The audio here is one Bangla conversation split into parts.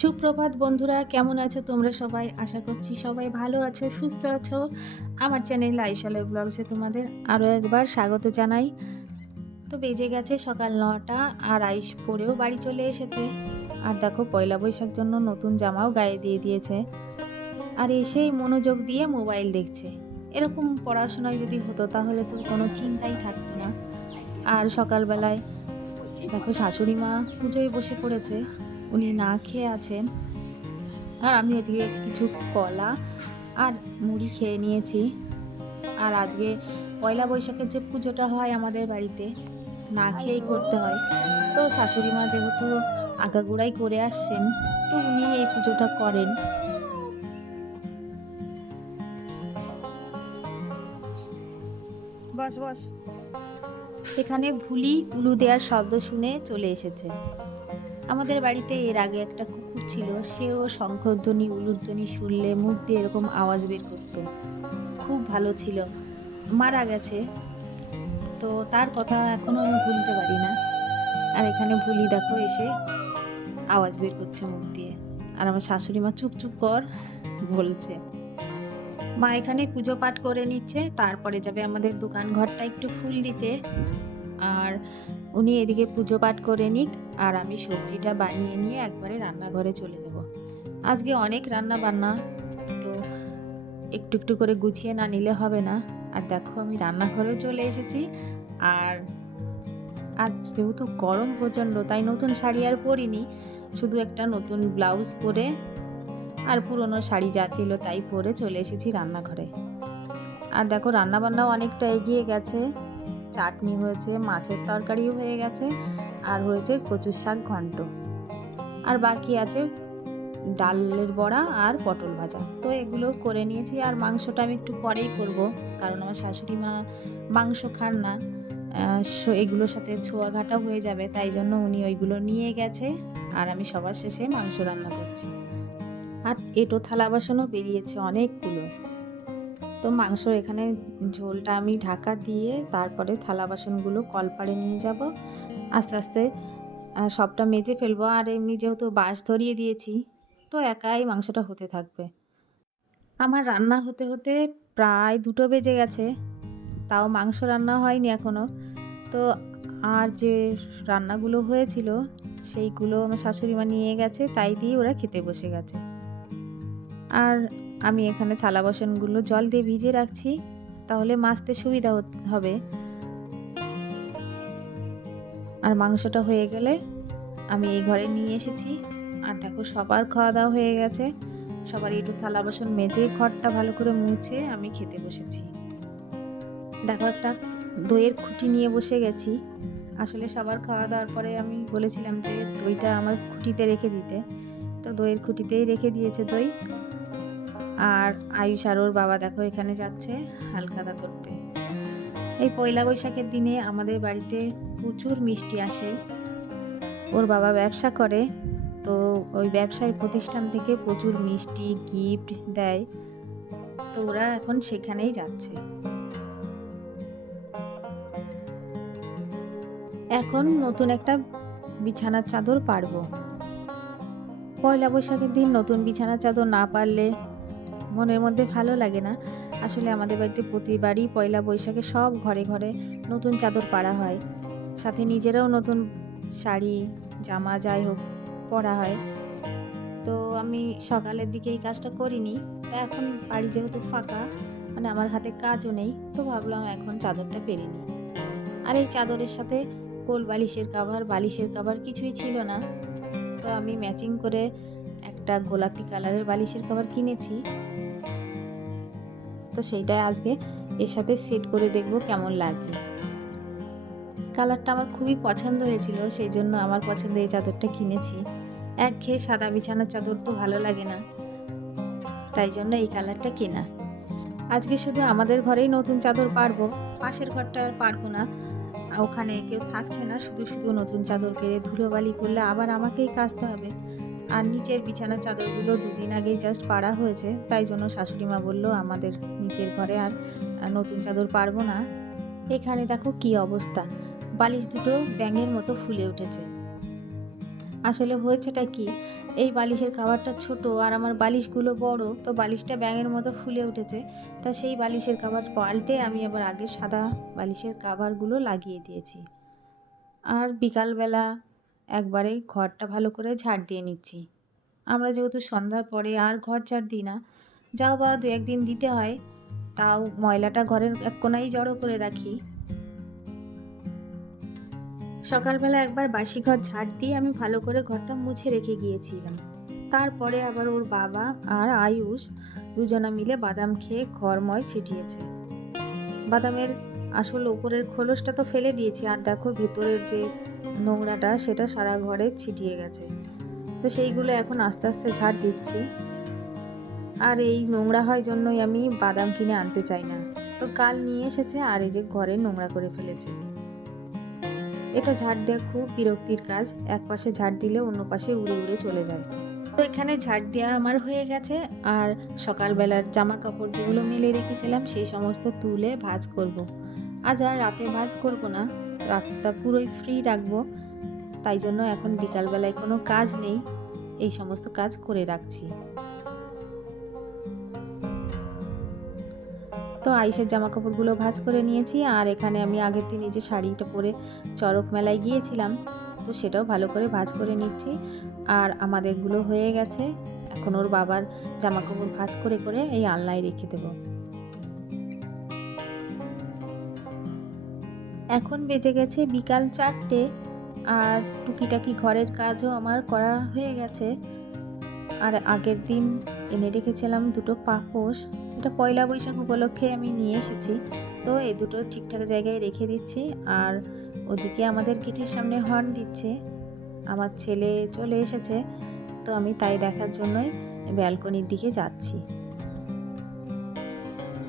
সুপ্রভাত বন্ধুরা, কেমন আছো তোমরা সবাই? আশা করছি সবাই ভালো আছো, সুস্থ আছো। আমার চ্যানেল আইসলে ব্লগসে তোমাদের আরও একবার স্বাগত জানাই। তো বেজে গেছে সকাল নটা, আর আইস পরেও বাড়ি চলে এসেছে। আর দেখো, পয়লা বৈশাখ জন্য নতুন জামাও গায়ে দিয়ে দিয়েছে। আর এসেই মনোযোগ দিয়ে মোবাইল দেখছে। এরকম পড়াশোনায় যদি হতো তাহলে তো কোনো চিন্তাই থাকতো না। আর সকালবেলায় দেখো শাশুড়ি মা পুজোয় বসে পড়েছে। উনি না খেয়ে আছেন। আর আমি এদিকে কিছু কলা আর মুড়ি খেয়ে নিয়েছি। আর আজকে পয়লা বৈশাখের যে পুজোটা হয় আমাদের বাড়িতে, না খেয়েই করতে হয়। তো শাশুড়ি মা যেহেতু আগাগোড়াই করে আসছেন, তো উনি এই পুজোটা করেন। বস বস। এখানে ভুলি উলু দেওয়ার শব্দ শুনে চলে এসেছে। আমাদের বাড়িতে এর আগে একটা কুকুর ছিল, সেও শঙ্খধ্বনি, উলুধ্বনি শুনলে মুখ দিয়ে এরকম আওয়াজ বের করতো। খুব ভালো ছিল। মারা গেছে। তো তার কথা এখনও আমি ভুলতে পারি না। আর এখানে ভুলি দেখো, এসে আওয়াজ বের করছে মুখ দিয়ে। আর আমার শাশুড়ি মা চুপ চুপ কর, বলছে। মা এখানে পুজো পাঠ করে নিচ্ছে, তারপরে যাবে আমাদের দোকান ঘরটা একটু ফুল দিতে। আর উনি এদিকে পুজো পাঠ করে নিক আর আমি সবজিটা বানিয়ে নিয়ে একবারে রান্নাঘরে চলে যাব। আজকে অনেক রান্না বান্না তো একটু একটু করে গুছিয়ে না নিলে হবে না। আর দেখো আমি রান্নাঘরে চলে এসেছি। আর আজ যেহেতু গরম প্রচণ্ড, তাই নতুন শাড়ি আর পরিনি। শুধু একটা নতুন ব্লাউজ পরে আর পুরনো শাড়ি যা ছিল তাই পরে চলে এসেছি রান্নাঘরে। আর দেখো রান্নাবান্নাও অনেকটা এগিয়ে গেছে। চাটনি হয়েছে, মাছের তরকারিও হয়ে গেছে, আর হয়েছে কচুর শাক ঘন্ট। আর বাকি আছে ডালের বড়া আর পটল ভাজা। তো এগুলো করে নিয়েছি, আর মাংসটা আমি একটু পরেই করব, কারণ আমার শাশুড়ি মা মাংস খান না। এগুলোর সাথে ছোঁয়া ঘাটা হয়ে যাবে, তাই জন্য উনি ওইগুলো নিয়ে গেছে, আর আমি সবার শেষে মাংস রান্না করছি। আর এটো থালা বাসনও বেরিয়েছে অনেকগুলো। তো মাংস এখানে ঝোলটা আমি ঢাকা দিয়ে তারপরে থালা বাসনগুলো কলপাড়ে নিয়ে যাব। আস্তে আস্তে সবটা মেজে ফেলব। আর এমনি যেহেতু বাঁশ ধরিয়ে দিয়েছি, তো একাই মাংসটা হতে থাকবে। আমার রান্না হতে হতে প্রায় দুটো বেজে গেছে। তাও মাংস রান্না হয়নি এখনও তো আর যে রান্নাগুলো হয়েছিল, সেইগুলো আমার শাশুড়ি মা নিয়ে গেছে, তাই দিয়ে ওরা খেতে বসে গেছে। আর আমি এখানে থালা বাসনগুলো জল দিয়ে ভিজিয়ে রাখছি, তাহলে মাছতে সুবিধা হবে। আর মাংসটা হয়ে গেলে আমি এই ঘরে নিয়ে এসেছি। আর দেখো সবার খাওয়া দাওয়া হয়ে গেছে। সবার একটু থালা বাসন মেজে ঘরটা ভালো করে মুছে আমি খেতে বসেছি। দেখো একটা দইয়ের খুঁটি নিয়ে বসে গেছি। আসলে সবার খাওয়া দাওয়ার পরে আমি বলেছিলাম যে দইটা আমার খুঁটিতে রেখে দিতে। তো দইয়ের খুঁটিতেই রেখে দিয়েছে দই। আর আয়ুষ আর ওর বাবা দেখো এখানে যাচ্ছে হালখাতা করতে। এই পয়লা বৈশাখের দিনে আমাদের বাড়িতে প্রচুর মিষ্টি আসে। ওর বাবা ব্যবসা করে, তো ওই ব্যবসায়ী প্রতিষ্ঠান থেকে প্রচুর মিষ্টি গিফট দেয়। তো ওরা এখন সেখানেই যাচ্ছে। এখন নতুন একটা বিছানার চাদর পারব। পয়লা বৈশাখের দিন নতুন বিছানার চাদর না পারলে মনের মধ্যে ভালো লাগে না। আসলে আমাদের বাড়িতে প্রতিবারই পয়লা বৈশাখে সব ঘরে ঘরে নতুন চাদর পাড়া হয়। সাথে নিজেরাও নতুন শাড়ি, জামা যাই হোক, পরা হয়। তো আমি সকালের দিকে এই কাজটা করিনি। তা এখন বাড়ি যেহেতু ফাঁকা মানে আমার হাতে কাজও নেই, তো ভাবলাম এখন চাদরটা পেরে নিই। আর এই চাদরের সাথে কোল বালিশের কাভার বালিশের কাভার কিছুই ছিল না। তো আমি ম্যাচিং করে একটা গোলাপি কালারের বালিশের কভার কিনেছি। তো সেইটাই আজকে এর সাথে সেট করে দেখব কেমন লাগে। কালারটা আমার খুবই পছন্দ হয়েছিল, সেই জন্য আমার পছন্দ এই চাদরটা কিনেছি। এক ঘেয়ে সাদা বিছানার চাদর তো ভালো লাগে না, তাই জন্য এই কালারটা কেনা। আজকে শুধু আমাদের ঘরেই নতুন চাদর পারব, পাশের ঘরটা আর পারব না। ওখানে কেউ থাকছে না, শুধু শুধু নতুন চাদর পেরে ধুলোবালি করলে আবার আমাকেই কাচতে হবে। আর নিচের বিছানার চাদরগুলো দুদিন আগেই জাস্ট পাড়া হয়েছে, তাই জন্য শাশুড়ি মা বলল, আমাদের নিচের ঘরে আর নতুন চাদর পারব না। এখানে দেখো কি অবস্থা, বালিশ দুটো ব্যাঙের মতো ফুলে উঠেছে। আসলে হয়েছেটা কি, এই বালিশের খাবারটা ছোট আর আমার বালিশগুলো বড়, তো বালিশটা ব্যাঙের মতো ফুলে উঠেছে, তা সেই বালিশের খাবার পাল্টে আমি আবার আগের সাদা বালিশের কাভারগুলো লাগিয়ে দিয়েছি। আর বিকালবেলা একবারেই ঘরটা ভালো করে ঝাড় দিয়ে নিচ্ছি। আমরা যেহেতু সন্ধ্যার পরে আর ঘর ঝাড় দিই না, যাও বা দু একদিন দিতে হয়। তাও ময়লাটা ঘরের এক কোনায় জড়ো করে রাখি। সকালবেলা একবার বাসি ঘর ঝাড় দিয়ে আমি ভালো করে ঘরটা মুছে রেখে গিয়েছিলাম। তারপরে আবার ওর বাবা আর আয়ুষ দুজনা মিলে বাদাম খেয়ে ঘরময় ছিটিয়েছে। বাদামের আসল ওপরের খোলসটা তো ফেলে দিয়েছি, আর দেখো ভেতরের যে নোংরাটা সেটা সারা ঘরে ছিটিয়ে গেছে। তো সেইগুলো এখন আস্তে আস্তে ঝাড় দিচ্ছি। আর এই নোংরা হয় জন্যই আমি বাদাম কিনে আনতে চাই না। তো কাল নিয়ে এসেছে আর এই যে ঘরে নোংরা করে ফেলেছে। এটা ঝাড় দেওয়া খুব বিরক্তির কাজ। এক পাশে ঝাড় দিলে অন্য পাশে উড়ে উড়ে চলে যায়। তো এখানে ঝাড় দেওয়া আমার হয়ে গেছে। আর সকালবেলার জামা কাপড় যেগুলো মেলে রেখেছিলাম, সেই সমস্ত তুলে ভাজ করব। আজ আর রাতে ভাজ করব না। রাতটা পুরোই ফ্রি রাখব। তাই জন্য এখন বিকালবেলায় কোনো কাজ নেই। এই সমস্ত কাজ করে রাখছি। তো আইসের জামা কাপড়গুলো ভাঁজ করে নিয়েছি আর এখানে আমি আগের দিন এই যে শাড়িটা পরে চরক মেলায় গিয়েছিলাম, তো সেটাও ভালো করে ভাঁজ করে নিচ্ছি। আর আমাদেরগুলো হয়ে গেছে। এখন ওর বাবার জামা কাপড় ভাঁজ করে করে এই আলনায় রেখে দেব। এখন বেজে গেছে বিকাল চারটে আর টুকিটাকি ঘরের কাজও আমার করা হয়ে গেছে। আর আগের দিন এনে রেখেছিলাম দুটো পাপোশ। এটা পয়লা বৈশাখ উপলক্ষে আমি নিয়ে এসেছি। তো এই দুটো ঠিকঠাক জায়গায় রেখে দিচ্ছি আর ওদিকে আমাদের গেটের সামনে হর্ন দিচ্ছে। আমার ছেলে চলে এসেছে, তো আমি তাই দেখার জন্যই ব্যালকনির দিকে যাচ্ছি।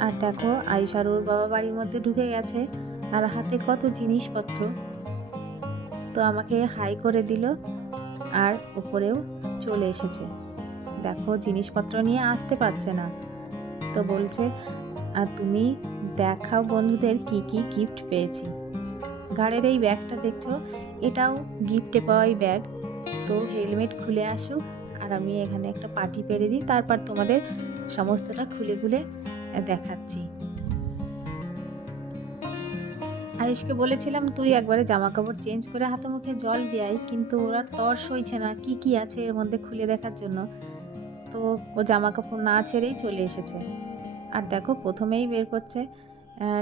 আর দেখো আয়ুষার ওর বাবা বাড়ির মধ্যে ঢুকে গেছে। আর হাতে কত জিনিসপত্র। তো আমাকে হাই করে দিল আর উপরেও চলে এসেছে। দেখো, জিনিসপত্র নিয়ে আসতে পারছে না। তো বলছে আর তুমি দেখাও বন্ধুদের কি কি গিফট পেয়েছি। ঘাড়ের এই ব্যাগটা দেখছ? এটাও গিফটে পাওয়াই ব্যাগ। তো হেলমেট খুলে আসুক আর আমি এখানে একটা পাটি পেরে দিই। তারপর তোমাদের সমস্তটা খুলে খুলে দেখাচ্ছি। আয়ুষকে বলেছিলাম, তুই একবারে জামা কাপড় চেঞ্জ করে হাতে মুখে জল দেয় কিন্তু ওরা তর সইছে না, কি কি আছে এর মধ্যে খুলে দেখার জন্য? তো ও জামা কাপড় না ছেড়েই চলে এসেছে। আর দেখো, প্রথমেই বের করছে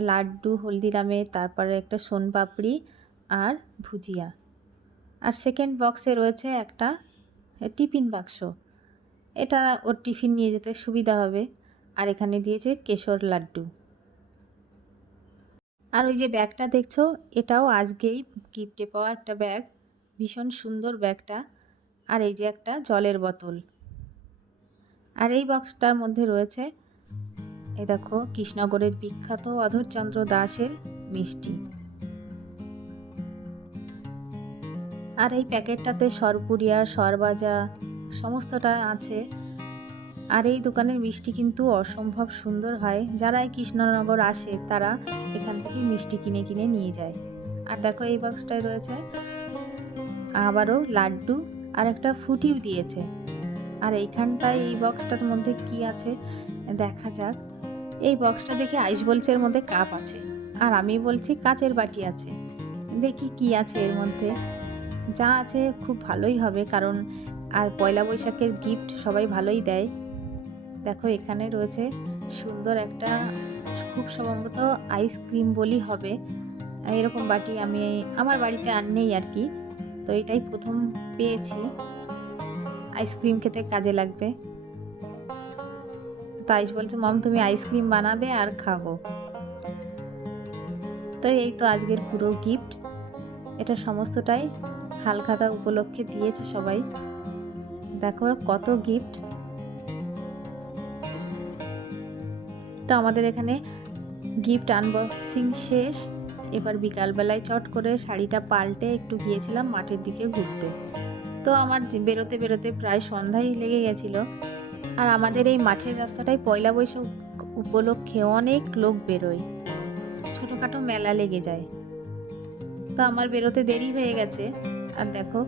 লাড্ডু, হলদিরামের, তারপরে একটা সোনপাপড়ি আর ভুজিয়া। আর সেকেন্ড বক্সে রয়েছে একটা টিফিন বাক্স। এটা ওর টিফিন নিয়ে যেতে সুবিধা হবে। আর এখানে দিয়েছে কেশর লাড্ডু। আর ওই যে ব্যাগটা দেখছ, এটাও আজকেই গিফটে পাওয়া একটা ব্যাগ। ভীষণ সুন্দর ব্যাগটা। আর এই যে একটা জলের বোতল। আর এই বক্সটার মধ্যে রয়েছে এ দেখো কৃষ্ণনগরের বিখ্যাত অধরচন্দ্র দাসের মিষ্টি। আর এই প্যাকেটটাতে সরপুরিয়া সরবাজা, সমস্তটা আছে। আর এই দোকানের মিষ্টি কিন্তু অসম্ভব সুন্দর হয়। যারা এই কৃষ্ণনগর আসে, তারা এখান থেকে মিষ্টি কিনে কিনে নিয়ে যায়। আর দেখো এই বক্সটায় রয়েছে আবারও লাড্ডু আর একটা ফুটিও দিয়েছে। আর এইখানটায় এই বক্সটার মধ্যে কি আছে দেখা যাক। এই বক্সটা দেখে আইস বলছে এর মধ্যে কাপ আছে। আর আমি বলছি কাচের বাটি আছে। দেখি কি আছে এর মধ্যে। যা আছে খুব ভালোই হবে কারণ আর পয়লা বৈশাখের গিফট সবাই ভালোই দেয়। দেখো, এখানে রয়েছে সুন্দর একটা খুব সম্ভবত আইসক্রিম বলি হবে। এরকম বাটি আমি আমার বাড়িতে আর নেই আর কি। তো এটাই প্রথম পেয়েছি। আইসক্রিম খেতে কাজে লাগবে। তাইস বলছে, মম, তুমি আইসক্রিম বানাবে আর খাব। তো এই তো আজকের পুরো গিফট এটা সমস্তটাই হালখাতা উপলক্ষে দিয়েছে সবাই। দেখো কত গিফট তো আমাদের এখানে গিফট আনবক্সিং শেষ। এবার বিকালবেলায় চট করে শাড়িটা পাল্টে একটু গিয়েছিলাম মাঠের দিকে ঘুরতে। তো আমার বেরোতে বেরোতে প্রায় সন্ধ্যায় লেগে গেছিল। আর আমাদের এই মাঠের রাস্তাটায় পয়লা বৈশাখ উপলক্ষে অনেক লোক বেরোয়। ছোটোখাটো মেলা লেগে যায়। তো আমার বেরোতে দেরি হয়ে গেছে। আর দেখো,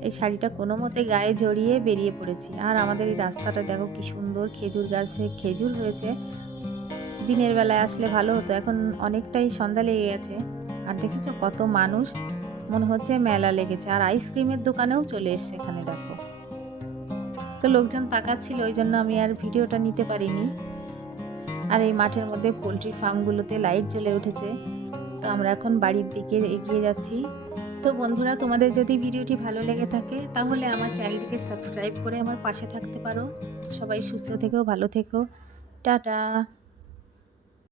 এই শাড়িটা কোনো মতে গায়ে জড়িয়ে বেরিয়ে পড়েছি। আর আমাদের এই রাস্তাটা দেখো কি সুন্দর খেজুর গাছে খেজুর হয়েছে। দিনের বেলায় আসলে ভালো হতো। এখন অনেকটাই সন্ধ্যা লেগে গেছে। আর দেখেছ কত মানুষ? মনে হচ্ছে মেলা লেগেছে। আর আইসক্রিমের দোকানেও চলে এসছে এখানে, দেখো। তো লোকজন তাকাচ্ছিল ওই জন্য আমি আর ভিডিওটা নিতে পারিনি। আর এই মাঠের মধ্যে পোলট্রি ফার্মগুলোতে লাইট জ্বলে উঠেছে। তো আমরা এখন বাড়ির দিকে এগিয়ে যাচ্ছি। তো বন্ধুরা, তোমাদের যদি ভিডিওটি ভালো লেগে থাকে, তাহলে আমার চ্যানেলটিকে সাবস্ক্রাইব করে আমার পাশে থাকতে পারো। সবাই সুস্থ থেকো, ভালো থেকো। টাটা!